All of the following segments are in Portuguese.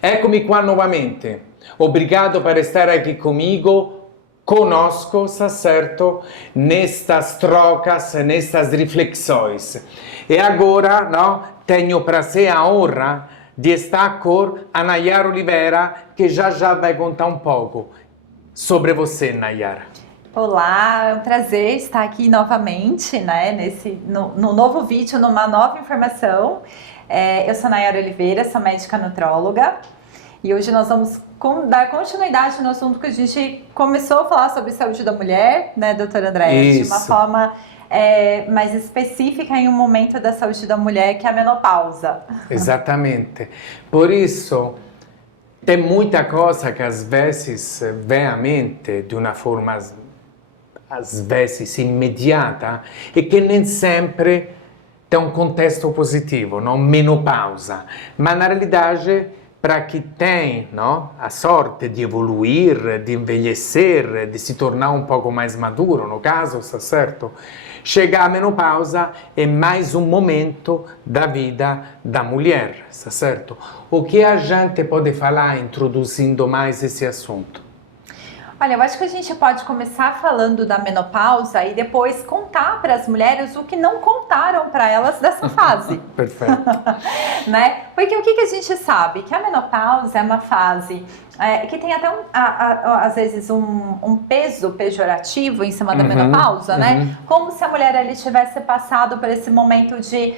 Eccomi qua nuovamente. Obrigado por estar aqui comigo. Conosco, tá certo, nestas trocas, nestas reflexões. E agora, não, tenho prazer, a honra de estar com a Nayara Oliveira, que já vai contar um pouco sobre você, Nayara. Olá, é um prazer estar aqui novamente, né, no novo vídeo, numa nova informação. Eu sou Nayara Oliveira, sou médica nutróloga e hoje nós vamos dar continuidade no assunto que a gente começou a falar sobre saúde da mulher, né, doutora Andréa, de uma forma mais específica em um momento da saúde da mulher, que é a menopausa. Exatamente. Por isso, tem muita coisa que às vezes vem à mente de uma forma às vezes imediata e que nem sempre tem um contexto positivo, não? Menopausa. Mas na realidade, para quem tem, não, a sorte de evoluir, de envelhecer, de se tornar um pouco mais maduro, no caso, está certo? Chegar à menopausa é mais um momento da vida da mulher, está certo? O que a gente pode falar introduzindo mais esse assunto? Olha, eu acho que a gente pode começar falando da menopausa e depois contar para as mulheres o que não contaram para elas dessa fase. Perfeito. Né? Porque o que a gente sabe? Que a menopausa é uma fase que tem até, às vezes, um peso pejorativo em cima da menopausa, né? Como se a mulher ali tivesse passado por esse momento de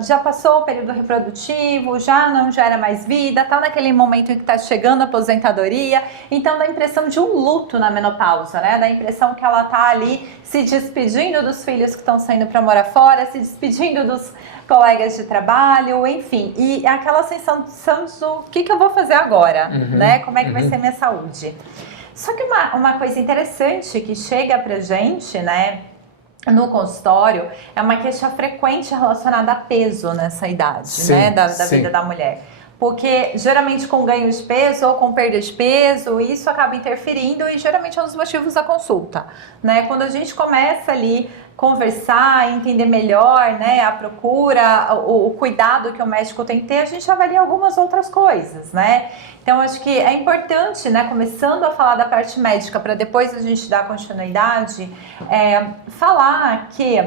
já passou o período reprodutivo, já não gera mais vida, tá naquele momento em que tá chegando a aposentadoria, então dá a impressão de um luto na menopausa, né? Dá a impressão que ela tá ali se despedindo dos filhos que estão saindo para morar fora, se despedindo dos colegas de trabalho, enfim, e aquela sensação do que eu vou fazer agora, né? Como é que vai ser minha saúde? Só que uma coisa interessante que chega pra gente, né, no consultório, é uma queixa frequente relacionada a peso nessa idade, sim, né, da vida da mulher. Porque geralmente com ganho de peso ou com perda de peso, isso acaba interferindo e geralmente é um dos motivos da consulta, né? Quando a gente começa ali conversar, entender melhor, né, a procura, o cuidado que o médico tem que ter, a gente avalia algumas outras coisas, né? Então acho que é importante, né, começando a falar da parte médica para depois a gente dar continuidade, falar que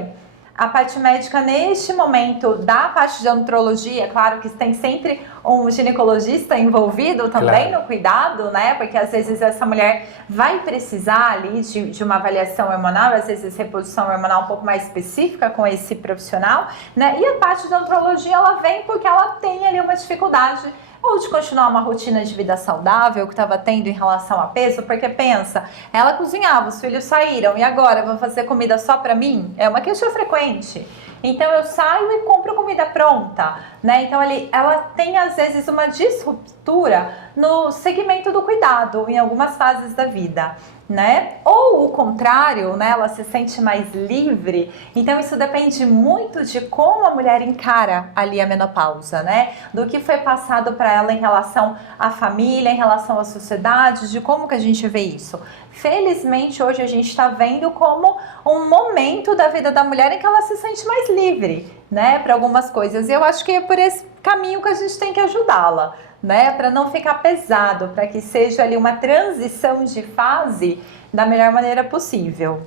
a parte médica, neste momento, da parte de andrologia, claro que tem sempre um ginecologista envolvido também no cuidado, né? Porque às vezes essa mulher vai precisar ali de uma avaliação hormonal, às vezes reposição hormonal um pouco mais específica com esse profissional, né? E a parte de andrologia, ela vem porque ela tem ali uma dificuldade ou de continuar uma rotina de vida saudável que estava tendo em relação a peso, porque pensa, ela cozinhava, os filhos saíram e agora vou fazer comida só para mim? É uma questão frequente. Então eu saio e compro comida pronta, né? Então ela tem às vezes uma disruptura no segmento do cuidado em algumas fases da vida, né? Ou o contrário, né? Ela se sente mais livre. Então isso depende muito de como a mulher encara ali a menopausa, né? Do que foi passado para ela em relação à família, em relação à sociedade, de como que a gente vê isso. Felizmente hoje a gente está vendo como um momento da vida da mulher em que ela se sente mais livre, né? Para algumas coisas. E eu acho que é por esse caminho que a gente tem que ajudá-la, né, para não ficar pesado, para que seja ali uma transição de fase da melhor maneira possível.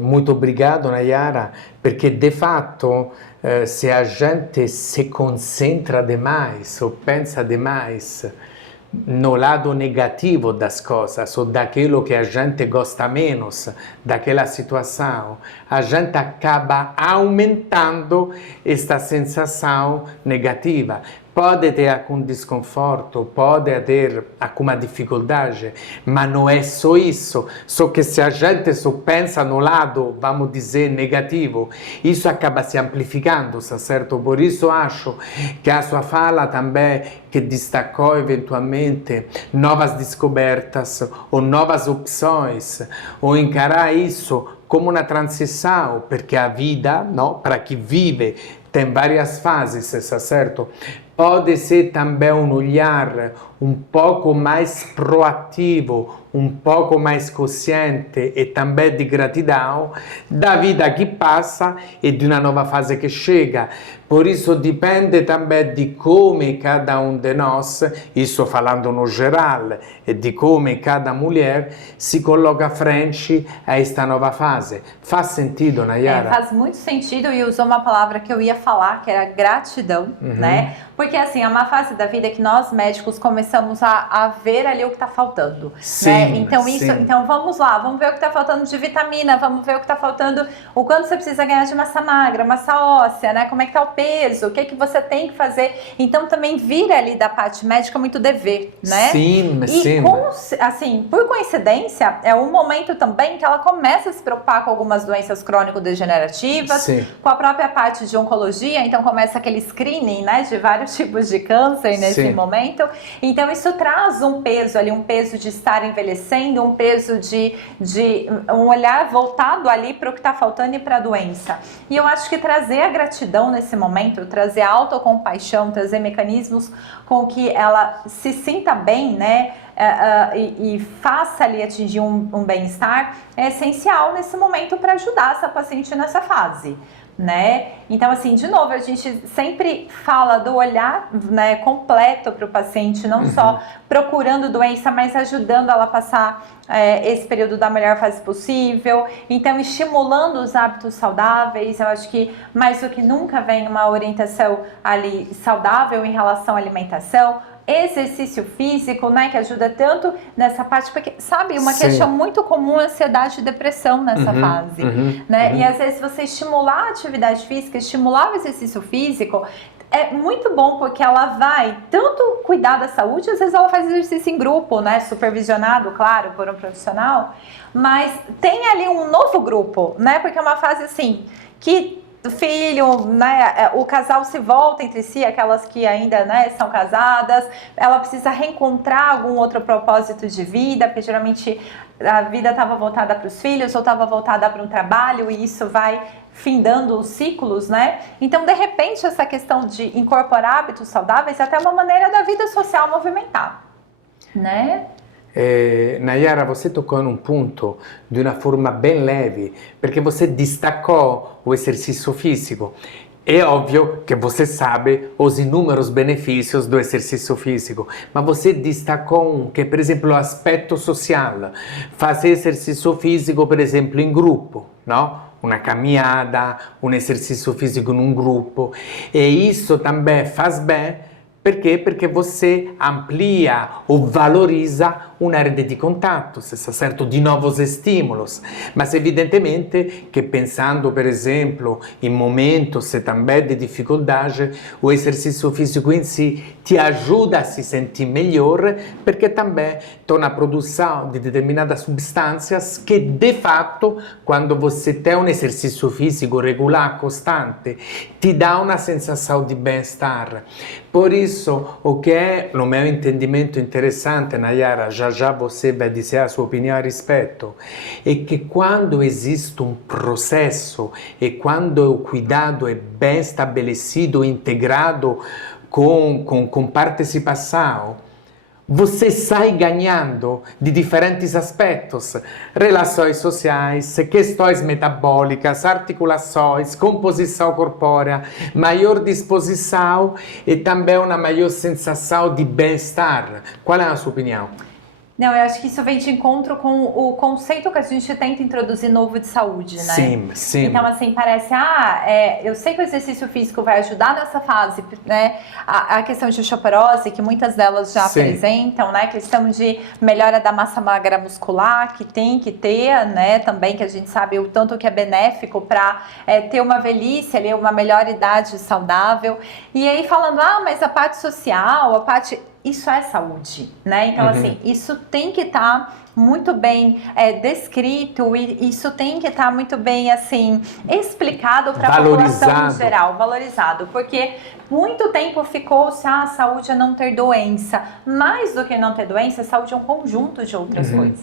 Muito obrigado, Nayara, porque de fato, se a gente se concentra demais ou pensa demais no lado negativo das coisas ou daquilo que a gente gosta menos daquela situação, a gente acaba aumentando esta sensação negativa. Pode ter algum desconforto, pode ter alguma dificuldade, mas não é só isso. Só que se a gente só pensa no lado, vamos dizer, negativo, isso acaba se amplificando, certo? Por isso acho que a sua fala também, que destacou eventualmente novas descobertas ou novas opções, ou encarar isso como uma transição, porque a vida, não, para quem vive, tem várias fases, certo? Pode ser também um olhar um pouco mais proativo, um pouco mais consciente e também de gratidão da vida que passa e de uma nova fase que chega. Por isso depende também de como cada um de nós, isso falando no geral, e de como cada mulher se coloca frente a esta nova fase. Faz sentido, Nayara? Faz muito sentido, e usou uma palavra que eu ia falar, que era gratidão, né? Porque assim, é uma fase da vida que nós médicos começamos a ver ali o que está faltando, sim, né? Então, sim. Vamos lá, vamos ver o que está faltando de vitamina, vamos ver o que está faltando, o quanto você precisa ganhar de massa magra, massa óssea, né? Como é que tá o peso, o que que você tem que fazer. Então também vira ali da parte médica muito dever, né? Sim, e sim. Assim, por coincidência, é um momento também que ela começa a se preocupar com algumas doenças crônico-degenerativas, com a própria parte de oncologia, então começa aquele screening, né, de vários tipos de câncer nesse momento. Então isso traz um peso ali, um peso de estar envelhecendo, um peso de um olhar voltado ali para o que está faltando e para a doença. E eu acho que trazer a gratidão nesse momento, trazer a autocompaixão, trazer mecanismos com que ela se sinta bem, né, e faça ali atingir um bem-estar é essencial nesse momento para ajudar essa paciente nessa fase, né? Então, assim, de novo, a gente sempre fala do olhar, né, completo para o paciente, não só procurando doença, mas ajudando ela a passar esse período da melhor fase possível. Então, estimulando os hábitos saudáveis. Eu acho que mais do que nunca vem uma orientação ali saudável em relação à alimentação, exercício físico, né, que ajuda tanto nessa parte, porque, sabe, uma questão muito comum é ansiedade e depressão nessa fase, né, e às vezes você estimular a atividade física, estimular o exercício físico, é muito bom, porque ela vai tanto cuidar da saúde, às vezes ela faz exercício em grupo, né, supervisionado, claro, por um profissional, mas tem ali um novo grupo, né, porque é uma fase assim, que filho, né, o casal se volta entre si, aquelas que ainda, né, são casadas, ela precisa reencontrar algum outro propósito de vida, porque geralmente a vida estava voltada para os filhos ou estava voltada para um trabalho, e isso vai findando os ciclos, né? Então, de repente, essa questão de incorporar hábitos saudáveis é até uma maneira da vida social movimentar, né? Nayara, você tocou num ponto de uma forma bem leve, porque você destacou o exercício físico. É óbvio que você sabe os inúmeros benefícios do exercício físico, mas você destacou que, por exemplo, o aspecto social. Fazer exercício físico, por exemplo, em grupo, não? Uma caminhada, um exercício físico num grupo. E isso também faz bem. Por quê? Porque você amplia ou valoriza uma rede de contatos, certo? De novos estímulos. Mas evidentemente que pensando, por exemplo, em momentos também de dificuldade, o exercício físico em si te ajuda a se sentir melhor, porque também torna a produção de determinadas substâncias que, de fato, quando você tem um exercício físico regular, constante, te dá uma sensação de bem-estar. Por isso, o que é, no meu entendimento, interessante, Nayara, já você vai dizer a sua opinião a respeito, é que quando existe um processo e quando o cuidado é bem estabelecido, integrado com participação, você sai ganhando de diferentes aspectos, relações sociais, questões metabólicas, articulações, composição corpórea, maior disposição e também uma maior sensação de bem-estar. Qual é a sua opinião? Não, eu acho que isso vem de encontro com o conceito que a gente tenta introduzir novo de saúde, né? Sim, sim. Então, assim, parece, eu sei que o exercício físico vai ajudar nessa fase, né? A questão de osteoporose, que muitas delas já apresentam, né? A questão de melhora da massa magra muscular, que tem que ter, né? Também, que a gente sabe o tanto que é benéfico para ter uma velhice ali, uma melhor idade saudável. E aí falando, mas a parte social, a parte... Isso é saúde, né? Então, assim, isso tem que estar muito bem descrito, e isso tem que estar muito bem, assim, explicado para a população em geral, valorizado, porque muito tempo ficou-se, a saúde é não ter doença. Mais do que não ter doença, a saúde é um conjunto de outras coisas,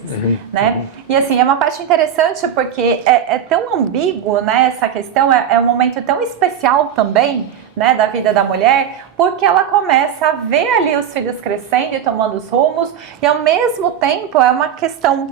né? E, assim, é uma parte interessante porque é tão ambíguo, né, essa questão, é um momento tão especial também, né, da vida da mulher, porque ela começa a ver ali os filhos crescendo e tomando os rumos, e ao mesmo tempo é uma questão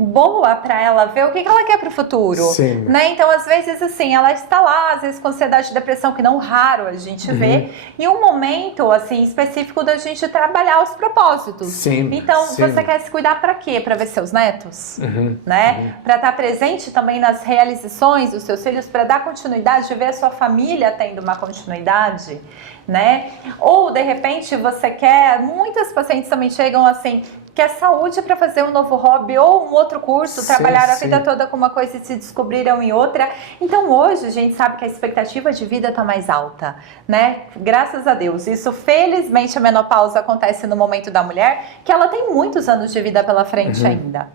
boa para ela ver o que ela quer para o futuro, Sim. né? Então, às vezes, assim, ela está lá, às vezes com ansiedade e depressão, que não raro a gente vê, e um momento, assim, específico da gente trabalhar os propósitos. Sim, então, sim. você quer se cuidar para quê? Para ver seus netos, né? Para estar presente também nas realizações dos seus filhos, para dar continuidade, ver a sua família tendo uma continuidade, né? Ou, de repente, você quer... Muitas pacientes também chegam assim... quer saúde para fazer um novo hobby ou um outro curso, trabalhar a vida toda com uma coisa e se descobriram em outra. Então hoje a gente sabe que a expectativa de vida está mais alta, né? Graças a Deus. Isso, felizmente, a menopausa acontece no momento da mulher, que ela tem muitos anos de vida pela frente ainda.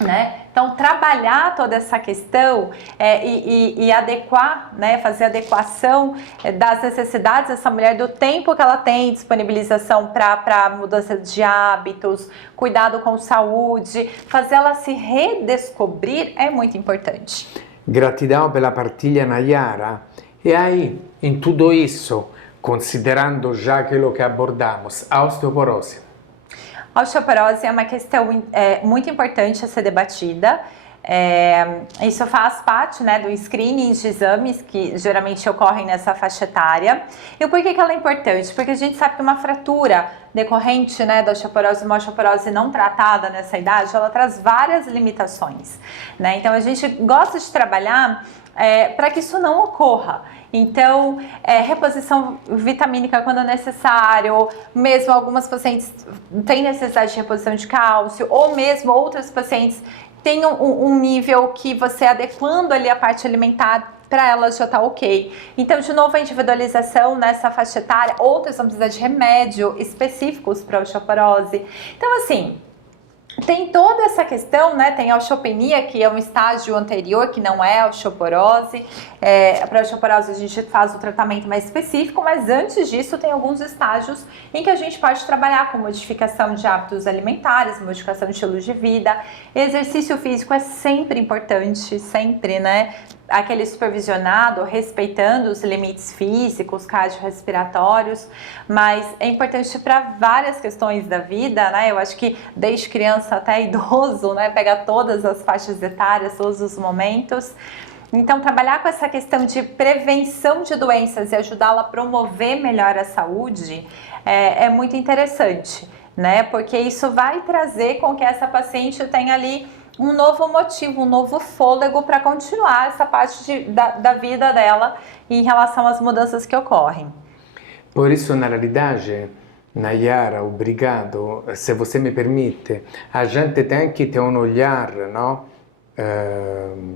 Né? Então, trabalhar toda essa questão e adequar, né? Fazer adequação das necessidades dessa mulher, do tempo que ela tem, disponibilização para mudança de hábitos, cuidado com saúde, fazer ela se redescobrir é muito importante. Gratidão pela partilha, Nayara. E aí, em tudo isso, considerando já aquilo que abordamos, a osteoporose. A osteoporose é uma questão muito importante a ser debatida. Isso faz parte, né, do screening de exames que geralmente ocorrem nessa faixa etária. E por que ela é importante? Porque a gente sabe que uma fratura decorrente, né, da osteoporose, uma osteoporose não tratada nessa idade, ela traz várias limitações, né? Então a gente gosta de trabalhar para que isso não ocorra. Então, reposição vitamínica quando necessário, mesmo algumas pacientes têm necessidade de reposição de cálcio, ou mesmo outros pacientes têm um nível que você adequando ali a parte alimentar para elas já tá ok. Então, de novo, a individualização nessa faixa etária, outras vão precisar de remédio específicos para osteoporose. Então, assim, tem toda essa questão, né? Tem a osteopenia, que é um estágio anterior, que não é a osteoporose. Para a osteoporose a gente faz o tratamento mais específico, mas antes disso tem alguns estágios em que a gente pode trabalhar com modificação de hábitos alimentares, modificação de estilo de vida. Exercício físico é sempre importante, sempre, né? Aquele supervisionado, respeitando os limites físicos, cardiorrespiratórios, mas é importante para várias questões da vida, né? Eu acho que desde criança até idoso, né? Pegar todas as faixas etárias, todos os momentos. Então, trabalhar com essa questão de prevenção de doenças e ajudá-la a promover melhor a saúde é muito interessante, né? Porque isso vai trazer com que essa paciente tenha ali um novo motivo, um novo fôlego para continuar essa parte da vida dela em relação às mudanças que ocorrem. Por isso, na realidade, Nayara, obrigado. Se você me permite, a gente tem que ter um olhar, não?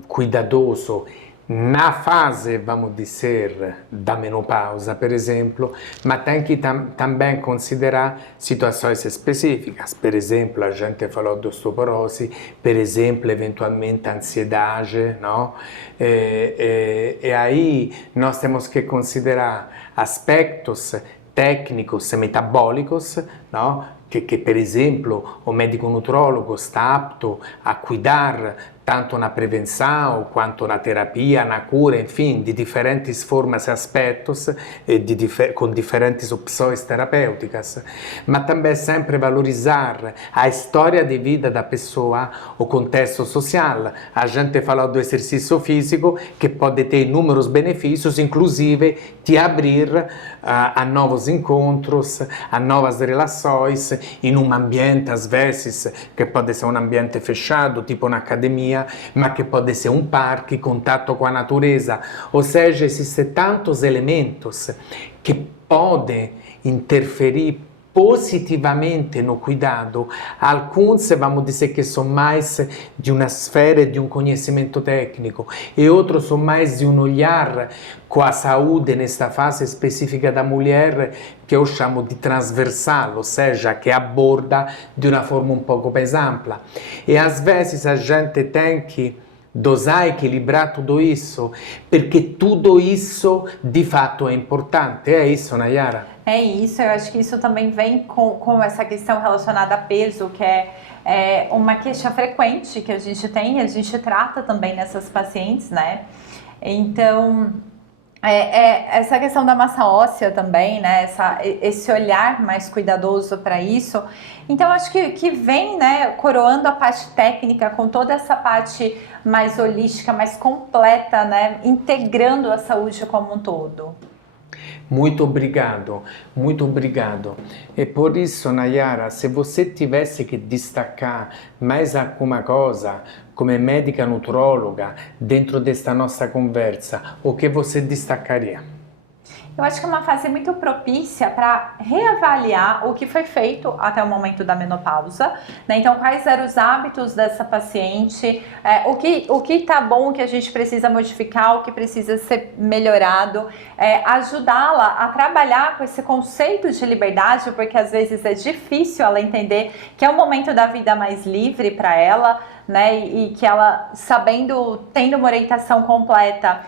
Cuidadoso na fase, vamos dizer, da menopausa, por exemplo, mas tem que também considerar situações específicas. Por exemplo, a gente falou de osteoporose, por exemplo, eventualmente ansiedade, não? E aí nós temos que considerar aspectos técnicos e metabólicos, não? Que, por exemplo, o médico nutrólogo está apto a cuidar tanto na prevenção quanto na terapia, na cura, enfim, de diferentes formas e aspectos, com diferentes opções terapêuticas, mas também sempre valorizar a história de vida da pessoa, o contexto social. A gente falou do exercício físico, que pode ter inúmeros benefícios, inclusive te abrir a novos encontros, a novas relações, em um ambiente, às vezes, que pode ser um ambiente fechado, tipo na academia, mas que pode ser um parque, contato com a natureza. Ou seja, existem tantos elementos que podem interferir positivamente no cuidado. Alguns, vamos dizer, que são mais de uma esfera de um conhecimento técnico e outros são mais de um olhar com a saúde nesta fase específica da mulher, que eu chamo de transversal, ou seja, que aborda de uma forma um pouco mais ampla. E às vezes a gente tem que dosar, equilibrar tudo isso, porque tudo isso de fato é importante. É isso, Nayara? É isso, eu acho que isso também vem com essa questão relacionada a peso, que é uma queixa frequente que a gente tem, a gente trata também nessas pacientes, né? Então, Essa questão da massa óssea também, né? Esse olhar mais cuidadoso para isso. Então, acho que vem, né, coroando a parte técnica com toda essa parte mais holística, mais completa, né? Integrando a saúde como um todo. Muito obrigado, muito obrigado. E por isso, Nayara, se você tivesse que destacar mais alguma coisa come médica nutróloga dentro desta nossa conversa, o que você destacaria? Eu acho que é uma fase muito propícia para reavaliar o que foi feito até o momento da menopausa, né? Então, quais eram os hábitos dessa paciente, o que tá bom, o que a gente precisa modificar, o que precisa ser melhorado, ajudá-la a trabalhar com esse conceito de liberdade, porque às vezes é difícil ela entender que é um momento da vida mais livre para ela, né? E que ela, tendo uma orientação completa,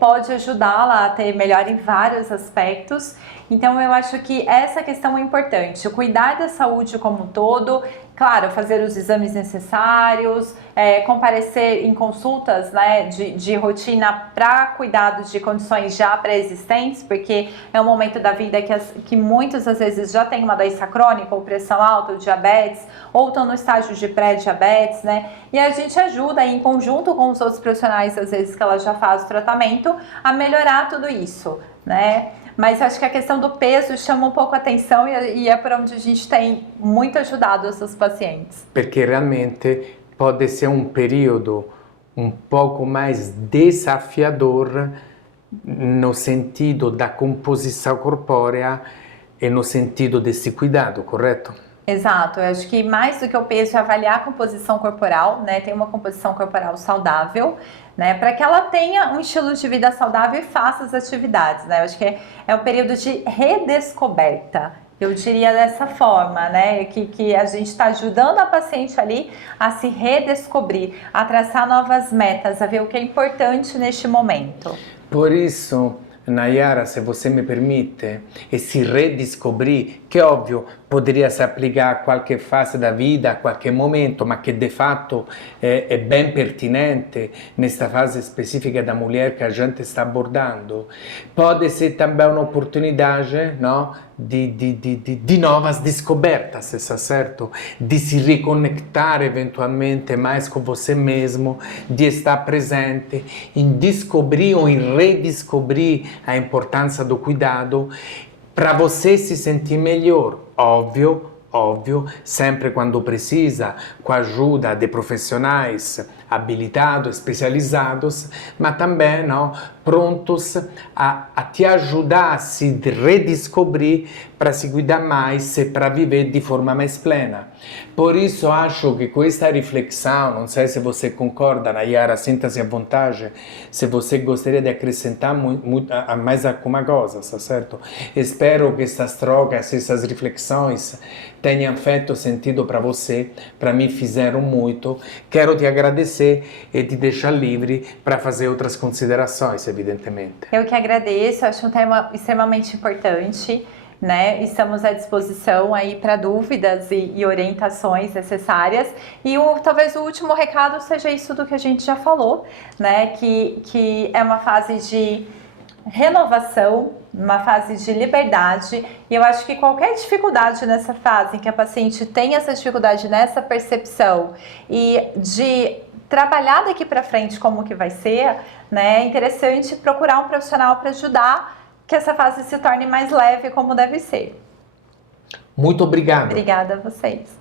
pode ajudá-la a ter melhor em vários aspectos. Então eu acho que essa questão é importante, o cuidar da saúde como um todo, claro, fazer os exames necessários, comparecer em consultas, né, de rotina para cuidados de condições já pré-existentes, porque é um momento da vida que muitas às vezes já tem uma doença crônica, ou pressão alta, ou diabetes, ou estão no estágio de pré-diabetes, né? E a gente ajuda em conjunto com os outros profissionais, às vezes que ela já faz o tratamento, a melhorar tudo isso, né? Mas acho que a questão do peso chama um pouco a atenção e é por onde a gente tem muito ajudado esses pacientes. Porque realmente pode ser um período um pouco mais desafiador no sentido da composição corpórea e no sentido desse cuidado, correto? Exato, eu acho que mais do que o peso é avaliar a composição corporal, né? Tem uma composição corporal saudável, né? Para que ela tenha um estilo de vida saudável e faça as atividades, né? Eu acho que é um período de redescoberta. Eu diria dessa forma, né? Que a gente está ajudando a paciente ali a se redescobrir, a traçar novas metas, a ver o que é importante neste momento. Por isso, Nayara, se você me permite, esse redescobrir, que óbvio poderia se aplicar a qualquer fase da vida, a qualquer momento, mas que de fato é bem pertinente nesta fase específica da mulher que a gente está abordando, pode ser também uma oportunidade, não? De novas descobertas, está certo? De se reconectar eventualmente mais com você mesmo, de estar presente, em descobrir ou em redescobrir a importância do cuidado para você se sentir melhor, óbvio, sempre quando precisa, com a ajuda de profissionais habilitados, especializados, mas também não, prontos a te ajudar a se redescobrir para se cuidar mais e para viver de forma mais plena. Por isso acho que com esta reflexão, não sei se você concorda, Nayara, sinta-se à vontade, se você gostaria de acrescentar mais alguma coisa, tá certo? Espero que essas trocas, essas reflexões tenham feito sentido para você, para mim fizeram muito. Quero te agradecer e te deixar livre para fazer outras considerações, evidentemente. Eu que agradeço, acho um tema extremamente importante, né? Estamos à disposição aí para dúvidas e orientações necessárias. E talvez o último recado seja isso do que a gente já falou, né? Que é uma fase de renovação, uma fase de liberdade, e eu acho que qualquer dificuldade nessa fase, em que a paciente tem essa dificuldade nessa percepção e de trabalhar daqui para frente como que vai ser, né, é interessante procurar um profissional para ajudar que essa fase se torne mais leve como deve ser. Muito obrigado. Obrigada a vocês.